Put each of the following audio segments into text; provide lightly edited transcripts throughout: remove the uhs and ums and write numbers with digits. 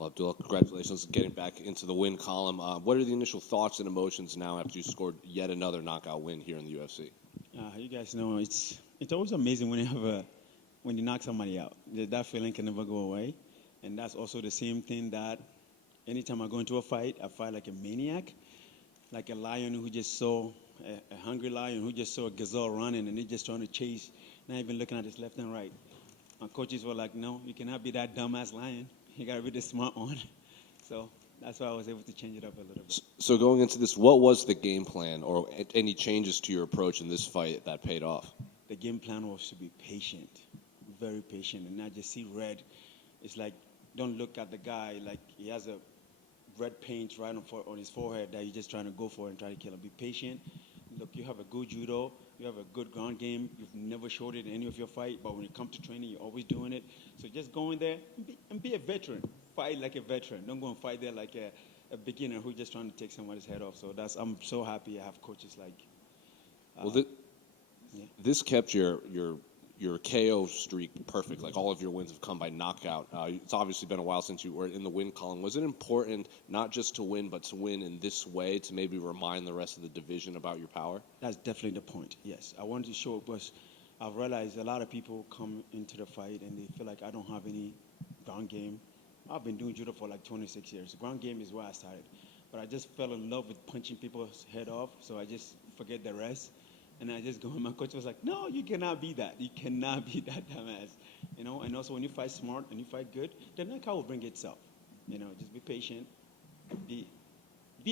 Well, Abdul, congratulations on getting back into the win column. What are the initial thoughts and emotions now after you scored yet another knockout win here in the UFC? You guys know it's always amazing when you have when you knock somebody out. That feeling can never go away, and that's also the same thing that anytime I go into a fight, I fight like a maniac, like a lion who just saw a hungry lion who just saw a gazelle running and he's just trying to chase, not even looking at his left and right. My coaches were like, "No, you cannot be that dumbass lion. You gotta be the smart one." So that's why I was able to change it up a little bit. So going into this, what was the game plan or any changes to your approach in this fight that paid off? The game plan was to be patient, very patient, and not just see red. It's like, don't look at the guy like he has a red paint right on his forehead that you're just trying to go for and try to kill him. Be patient. Look, you have a good judo, you have a good ground game. You've never showed it in any of your fight, but when it comes to training, you're always doing it. So just go in there and be a veteran. Fight like a veteran. Don't go and fight there like a beginner who's just trying to take somebody's head off. So I'm so happy I have coaches like. Well, this kept your KO streak perfect. Like all of your wins have come by knockout. It's obviously been a while since you were in the win column. Was it important not just to win, but to win in this way to maybe remind the rest of the division about your power? That's definitely the point. Yes, I wanted to show it because I've realized a lot of people come into the fight and they feel like I don't have any ground game. I've been doing judo for like 26 years. Ground game is where I started, but I just fell in love with punching people's head off, so I just forget the rest. And I just go, and my coach was like, "No, you cannot be that. You cannot be that dumbass." And also when you fight smart and you fight good, the knockout will bring itself. Just be patient, be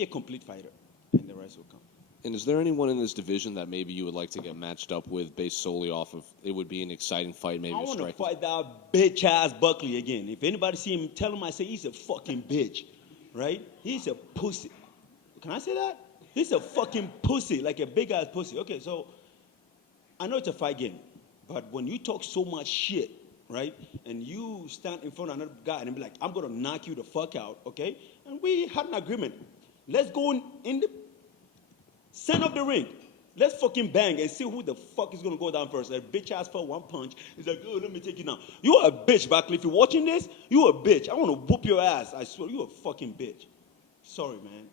a complete fighter, and the rest will come. And is there anyone in this division that maybe you would like to get matched up with based solely off of it would be an exciting fight, maybe I a want to striking? fight that bitch ass Buckley again. If anybody see him, tell him I say he's a fucking bitch, right? He's a pussy. Can I say that? He's a fucking pussy, like a big ass pussy. Okay, so I know it's a fight game, but when you talk so much shit, right, and you stand in front of another guy and be like, "I'm gonna knock you the fuck out," okay? And we had an agreement. Let's go in the center of the ring. Let's fucking bang and see who the fuck is gonna go down first. A bitch ass for one punch. He's like, "Oh, let me take you down." You're a bitch, Buckley. If you're watching this, you're a bitch. I wanna whoop your ass. I swear, you're a fucking bitch. Sorry, man.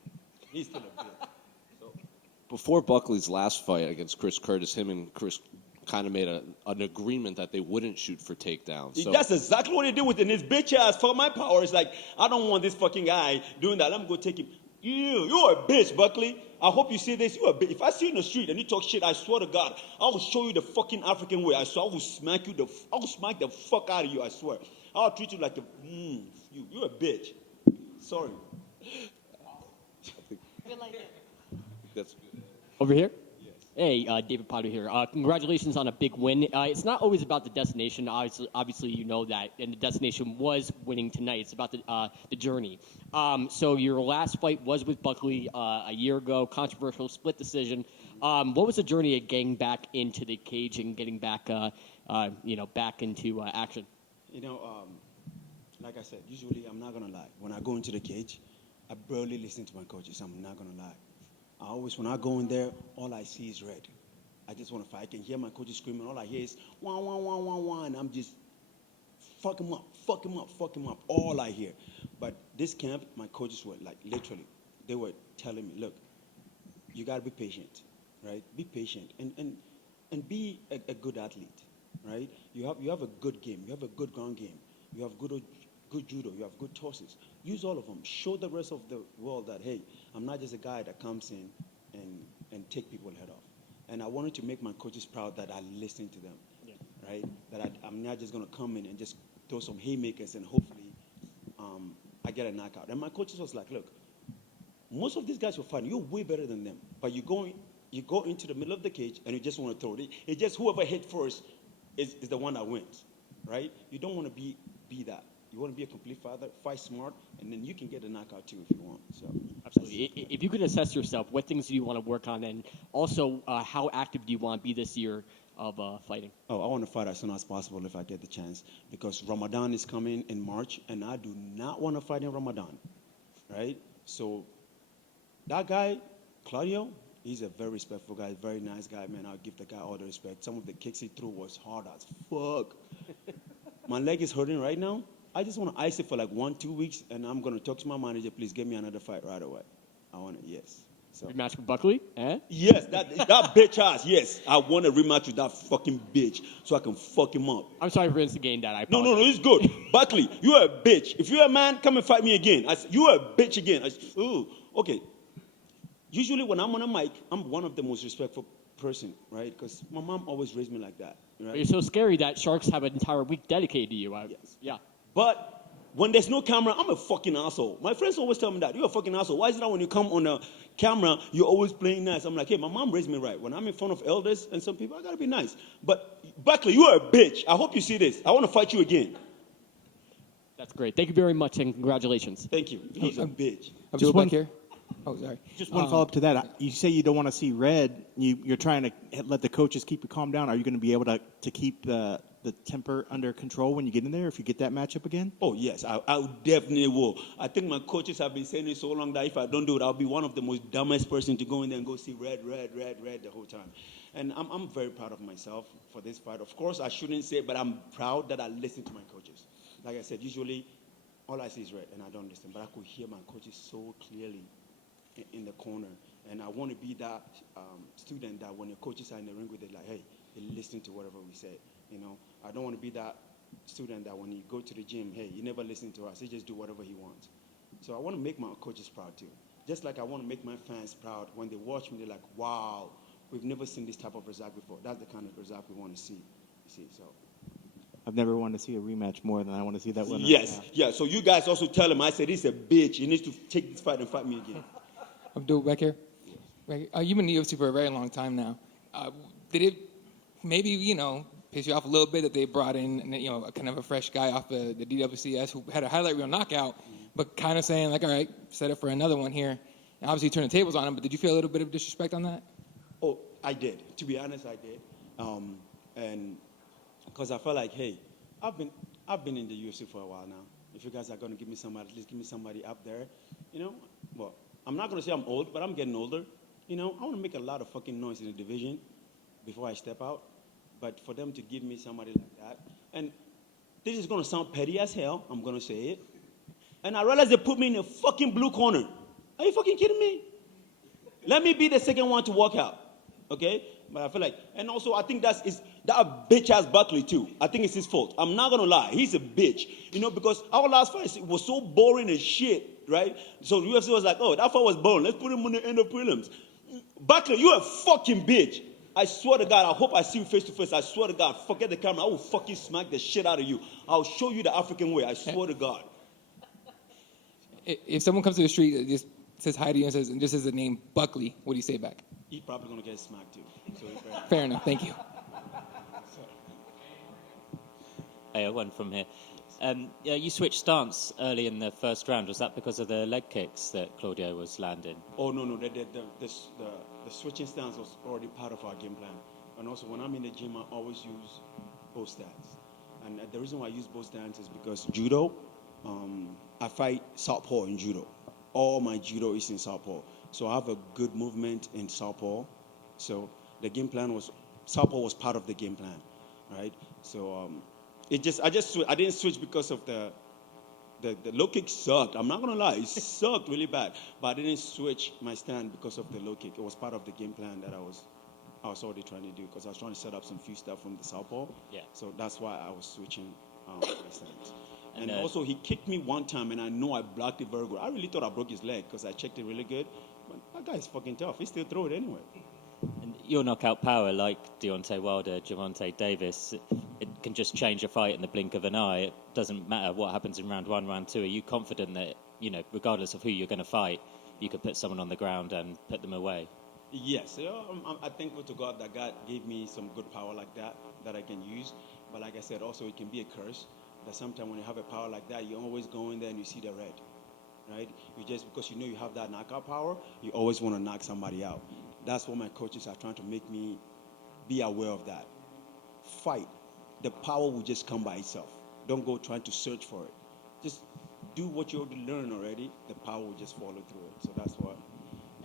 He's still a bitch. Before Buckley's last fight against Chris Curtis, him and Chris kind of made an agreement that they wouldn't shoot for takedowns. So That's exactly what he did with his bitch ass for my power. It's like, I don't want this fucking guy doing that. Let me go take him. You're a bitch, Buckley. I hope you see this. You're a bitch. If I see you in the street and you talk shit, I swear to God, I will show you the fucking African way. I swear, I will smack the fuck out of you, I swear. I'll treat you like you're a bitch. Sorry. that's Over here? Hey, David Potter here. Congratulations on a big win. It's not always about the destination. Obviously, you know that, and the destination was winning tonight. It's about the journey. So your last fight was with Buckley a year ago, controversial split decision. What was the journey of getting back into the cage and getting back, back into action? Like I said, usually I'm not gonna lie. When I go into the cage, I barely listen to my coaches. I'm not gonna lie. When I go in there, all I see is red. I just want to fight. I can hear my coaches screaming. All I hear is wah, wah, wah, wah, wah, and I'm just fuck him up, fuck him up, fuck him up. All I hear. But this camp, my coaches were like literally, they were telling me, look, you gotta be patient, right? Be patient and be a good athlete, right? You have a good game. You have a good ground game. You have good judo. You have good tosses. Use all of them. Show the rest of the world that, hey, I'm not just a guy that comes in and take people's head off. And I wanted to make my coaches proud that I listened to them, right? That I'm not just going to come in and just throw some haymakers and hopefully I get a knockout. And my coaches was like, look, most of these guys were fighting. You're way better than them. But you go into the middle of the cage and you just want to throw it. It's just whoever hit first is the one that wins, right? You don't want to be that. You want to be a complete fighter, fight smart, and then you can get a knockout too if you want. So absolutely. If you could assess yourself, what things do you want to work on, and also how active do you want to be this year of fighting? Oh, I want to fight as soon as possible if I get the chance, because Ramadan is coming in March, and I do not want to fight in Ramadan, right? So that guy, Claudio, he's a very respectful guy, very nice guy, man. I'll give the guy all the respect. Some of the kicks he threw was hard as fuck. My leg is hurting right now. I just want to ice it for like 1-2 weeks, and I'm gonna talk to my manager. Please give me another fight right away. I want it. Yes. So. Rematch with Buckley? Eh? Yes, that bitch ass. Yes, I want a rematch with that fucking bitch so I can fuck him up. I'm sorry for instigating that. I No, apologize. it's good. Buckley, you're a bitch. If you're a man, come and fight me again. You're a bitch again. Ooh, okay. Usually when I'm on a mic, I'm one of the most respectful person, right? Because my mom always raised me like that. Right? But you're so scary that Sharks have an entire week dedicated to you. Yes. Yeah. But when there's no camera, I'm a fucking asshole. My friends always tell me that. You're a fucking asshole. Why is it that when you come on a camera, you're always playing nice? I'm like, hey, my mom raised me right. When I'm in front of elders and some people, I gotta be nice. But Buckley, you're a bitch. I hope you see this. I want to fight you again. That's great. Thank you very much, and congratulations. Thank you. He's a bitch. Abdul back here. Oh, sorry. Just one follow-up to that. You say you don't want to see red. You're trying to let the coaches keep you calm down. Are you going to be able to keep the temper under control when you get in there if you get that matchup again? Oh, yes. I definitely will. I think my coaches have been saying it so long that if I don't do it, I'll be one of the most dumbest person to go in there and go see red the whole time. And I'm very proud of myself for this fight. Of course, I shouldn't say it, but I'm proud that I listened to my coaches. Like I said, usually all I see is red and I don't listen. But I could hear my coaches so clearly in the corner, and I want to be that student that when the coaches are in the ring with it, like, hey, they listen to whatever we say. You know, I don't want to be that student that when you go to the gym, hey, you never listen to us. He just do whatever he wants. So I want to make my coaches proud too. Just like I want to make my fans proud when they watch me. They're like, wow, we've never seen this type of Razak before. That's the kind of Razak we want to see. You see, so. I've never wanted to see a rematch more than I want to see that one. Yes, yeah. So you guys also tell him, I said, he's a bitch. He needs to take this fight and fight me again. Abdul back here. You've been in the UFC for a very long time now. Did it maybe, piss you off a little bit that they brought in, kind of a fresh guy off the DWCS who had a highlight reel knockout, but kind of saying, like, all right, set up for another one here. And obviously turn the tables on him, but did you feel a little bit of disrespect on that? Oh, I did. To be honest, I did. And because I felt like, hey, I've been in the UFC for a while now. If you guys are going to give me somebody, at least give me somebody up there. Well, I'm not going to say I'm old, but I'm getting older. I want to make a lot of fucking noise in the division before I step out. But for them to give me somebody like that, and this is going to sound petty as hell, I'm going to say it. And I realized they put me in a fucking blue corner. Are you fucking kidding me? Let me be the second one to walk out, okay? But I feel like, and also I think that bitch ass Buckley too. I think it's his fault. I'm not gonna lie, he's a bitch. Because our last fight was so boring as shit, right? So the UFC was like, oh, that fight was boring. Let's put him on the end of prelims. Buckley, you're a fucking bitch. I swear to God, I hope I see you face to face. I swear to God, forget the camera. I will fucking smack the shit out of you. I'll show you the African way. I swear to God. If someone comes to the street and just says hi to you and just says the name Buckley, what do you say back? He's probably gonna get smacked too. So Fair enough. Thank you. Hey, one from here. You switched stance early in the first round. Was that because of the leg kicks that Claudio was landing? Oh, no. The switching stance was already part of our game plan. And also, when I'm in the gym, I always use both stance. And the reason why I use both stance is because judo, I fight southpaw in judo. All my judo is in southpaw. So I have a good movement in southpaw. So the game plan was, southpaw was part of the game plan, right? So I didn't switch because of the low kick sucked. I'm not gonna lie, it sucked really bad. But I didn't switch my stand because of the low kick. It was part of the game plan that I was already trying to do because I was trying to set up some few stuff from the southpaw. Yeah. So that's why I was switching my stance. And also he kicked me one time and I know I blocked it very good. I really thought I broke his leg because I checked it really good. But that guy's fucking tough. He still threw it anyway. And your knockout power, like Deontay Wilder, Gervonta Davis, it can just change a fight in the blink of an eye. It doesn't matter what happens in round one, round two. Are you confident that, regardless of who you're going to fight, you could put someone on the ground and put them away? Yes. I'm thankful to God that God gave me some good power like that I can use. But like I said, also it can be a curse. That sometimes when you have a power like that, you always go in there and you see the red, right? Because you know you have that knockout power, you always want to knock somebody out. That's what my coaches are trying to make me be aware of that. Fight. The power will just come by itself. Don't go trying to search for it. Just do what you already learned already. The power will just follow through it. So that's what.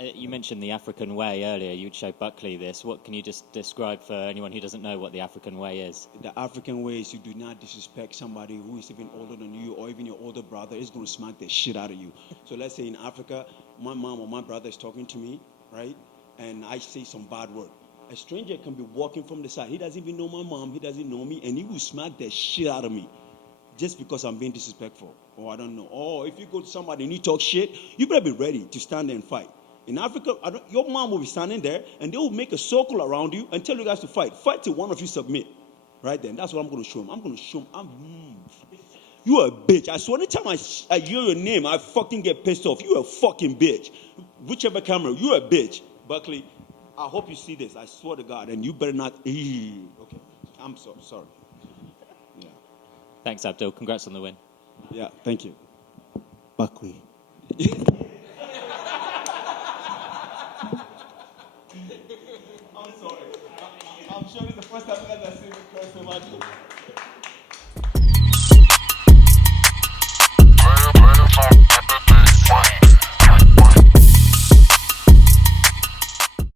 You mentioned the African way earlier. You'd show Buckley this. What can you just describe for anyone who doesn't know what the African way is? The African way is you do not disrespect somebody who is even older than you or even your older brother is going to smack the shit out of you. So let's say in Africa, my mom or my brother is talking to me, right? And I say some bad word. A stranger can be walking from the side. He doesn't even know my mom. He doesn't know me. And he will smack the shit out of me just because I'm being disrespectful. Or I don't know. Or if you go to somebody and you talk shit, you better be ready to stand there and fight. In Africa, your mom will be standing there and they will make a circle around you and tell you guys to fight. Fight till one of you submit. Right then. That's what I'm going to show him. I'm going to show him. You a bitch. I swear, anytime I hear your name, I fucking get pissed off. You a fucking bitch. Whichever camera, you a bitch. Buckley, I hope you see this. I swear to God. And you better not. Okay. I'm sorry. Yeah. Thanks, Abdul. Congrats on the win. Yeah. Thank you. Buckley. I'm sorry. I'm sure it's the first time I've ever seen a curse so much.